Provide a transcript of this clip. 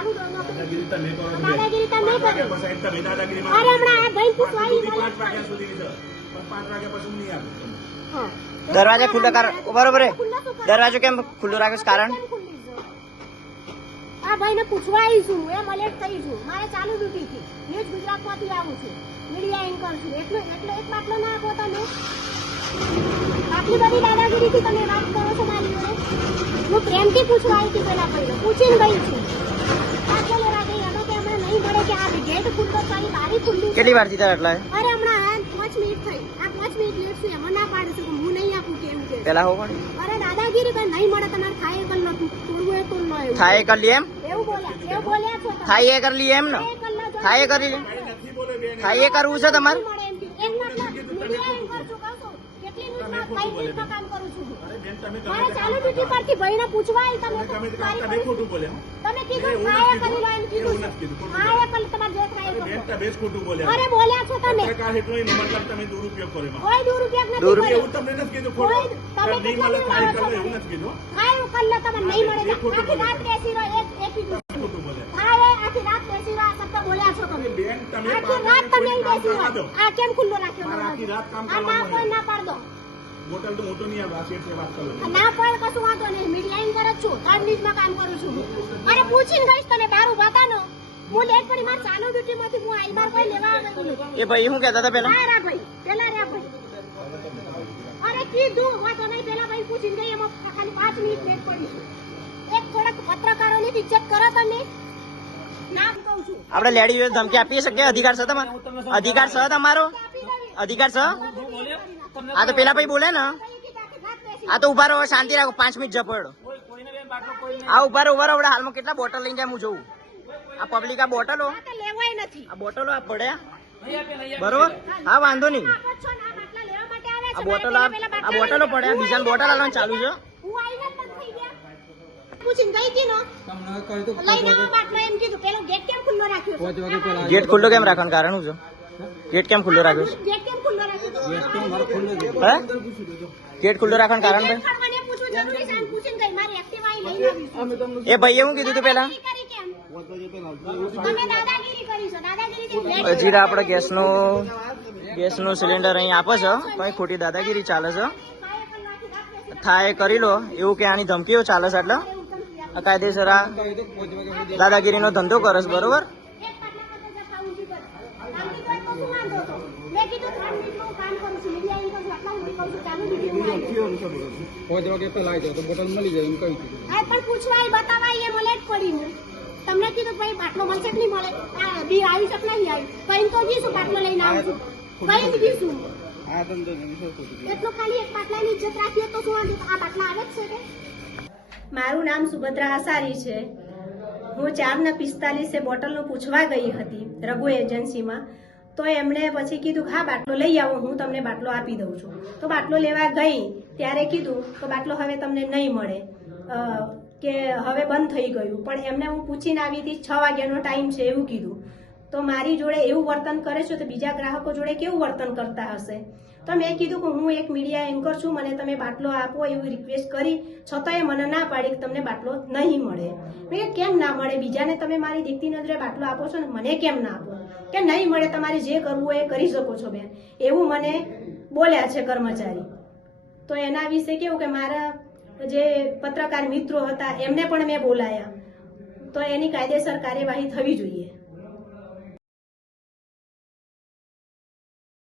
ચાલુ દો દાદાગીરી તમે કરો તમે દાદાગીરી અરે હમણાં આ ભાઈ પૂછવાઈ 5 વાગ્યા સુધી છે પણ 5 વાગ્યા પછી નહીં આપું હા દરવાજા ખુલ્લા કર બરોબર દરવાજો કેમ ખુલ્લો રાખ્યો કારણ આ ભાઈને પૂછવા આવી છું એ મલેટ થઈ છું મારે ચાલુ ડ્યુટી થી ન્યૂઝ ગુજરાતમાંથી આવું છું મીડિયા એન્કર છું એટલે એક બાટલો ના આપો તમે આટલી બધી દાદાગીરીથી તમે વાત કરો છો મારી જોડે હું પ્રેમથી પૂછવા આવી હતી પેલા ભાઈને પૂછીને ગઈ છું બાટલો લેવા ગઈ હવે કે હમણાં નહીં મળે કે આ ગેટ ખુલ્લો કરી બારી ખુલ્લી કેટલી વાર થતા એટલા અરે હમણાં 5 મિનિટ થઈ આ 5 મિનિટ લેટ છું એમાં ના પાડું છું હું નહીં આપું કેમ કે પેલા હો પણ અરે દાદાગીરી કઈ નહીં મળે તમારે થાય કલ નો તોડવું એ તોડ નો થાય કર લી એમ એવું બોલ્યા છો તમે થાય એ કર લી એમ ને થાય એ કરી લે થાય એ કરવું છે તમારે મારે ચાલુ ડ્યુટી પરથી ભાઈને પૂછવા તમે ખોટું બોલ્યા તમે કીધું કાય કરી લો એમ કીધું કાય કલ તમારે જે થાય બેન તમે ખોટું બોલ્યા અરે બોલ્યા છો તમે સરકાર હેઠળ એનો મતલબ તમે દુરુપયોગ કર્યો કોઈ દુરુપયોગ નથી કર્યો એવું તમને નથી કીધું ખોટું તમે નહીં મળે થાય કરો એવું નથી કીધું કાય કલ તમને નહીં મળે આખી રાત બેસી રહો એક ખોટું બોલ્યા કાય આખી રાત બેસી રહો આ શબ્દ બોલ્યા છો તમે બેન તમે આખી રાત તમે બેસી રહો આ કેમ ખુલ્લો રાખ્યો આખી રાત કામ આ ના કોઈ ના પાડ દો હોટલ તો મોટો નહીં આવે આ શેઠ વાત કરો ના પણ કશું વાંધો નહીં મિડલાઈન કરે છું 3 મિનિટમાં કામ કરું છું અરે પૂછીને ગઈશ તને બહાર ઉભા હતા નો હું લેટ પડી માર ચાલુ ડ્યુટી માંથી હું આઈ બાર કોઈ લેવા આવી એ ભાઈ શું કહેતા હતા પેલા રા ભાઈ પેલા રે ભાઈ અરે કીધું વાતો નહીં પેલા ભાઈ પૂછીને ગઈ એમાં ખાલી 5 મિનિટ લેટ પડી એક થોડાક પત્રકારોની ઇજ્જત કરો તમે નામ કહું છું આપણે લેડીઝ ધમકી આપી શકીએ અધિકાર છે તમારો અધિકાર છે તમારો અધિકાર છે આ તો પેલા ભાઈ બોલે ને આ તો ઉભા રહો શાંતિ રાખો 5 મિનિટ જપડો આ ઉભા રહો ઉભા હાલમાં કેટલા બોટલ લઈને જાય હું જોઉં આ પબ્લિક આ બોટલો લેવાય નથી આ બોટલો આ પડ્યા બરોબર હા વાંધો નહીં આ બોટલો પડ્યા બીજા બોટલ આલવાનું ચાલુ છે પૂછીને ગઈ હતી નો લઈને આવો બાટલો એમ કીધું પેલો ગેટ કેમ ખુલ્લો રાખ્યો ગેટ ખુલ્લો કેમ રાખવાનું કારણ શું છે ગેટ કેમ ખુલ્લો રાખ્યો છે ગેટ કેમ ખુલ્લો રાખ્યો હે ગેટ ખુલ્લો રાખવાનું કારણ ભાઈ મને પૂછવું જરૂરી છે આમ પૂછીને ગઈ મારી એક્ટિવા લઈને આવી એ ભાઈએ શું કીધું તું પેલા તમે દાદાગીરી કરી છો દાદાગીરી હજી આપણે ગેસનો સિલિન્ડર અહીં આપે છે કઈ ખોટી દાદાગીરી ચાલે છે થાય કરી લો એવું કે આની ધમકીઓ ચાલે છે એટલે કાયદેસર આ દાદાગીરીનો ધંધો કરે છે બરોબર તમને કીધું ભાઈ બાટલો મળશે કે નહીં મળે બી આવી છે નહીં આવી કઈ તો જઈશું બાટલો લઈને આવું છું કઈ જઈશું એટલું ખાલી એક બાટલાની ઇજ્જત રાખીએ તો શું આ બાટલા આવે જ છે મારું નામ સુભદ્રા આસારી છે હું 4:45 બોટલનું પૂછવા ગઈ હતી રઘુ એજન્સીમાં તો એમણે પછી કીધું હા બાટલો લઈ આવો હું તમને બાટલો આપી દઉં છું તો બાટલો લેવા ગઈ ત્યારે કીધું તો બાટલો હવે તમને નહીં મળે કે હવે બંધ થઈ ગયું પણ એમને હું પૂછીને આવી હતી 6 વાગ્યાનો ટાઈમ છે એવું કીધું તો મારી જોડે એવું વર્તન કરે છે તો બીજા ગ્રાહકો જોડે કેવું વર્તન કરતા હશે તો મેં કીધું કે હું એક મીડિયા એન્કર છું મને તમે બાટલો આપો એવી રિક્વેસ્ટ કરી છતાંય મને ના પાડી કે તમને બાટલો નહીં મળે મેં કેમ ના મળે બીજાને તમે મારી દેખતી નજરે બાટલો આપો છો ને મને કેમ ના આપો કે નહીં મળે તમારે જે કરવું હોય એ કરી શકો છો બેન એવું મને બોલ્યા છે કર્મચારી તો એના વિશે કેવું કે મારા જે પત્રકાર મિત્રો હતા એમને પણ મેં બોલાયા તો એની કાયદેસર કાર્યવાહી થવી જોઈએ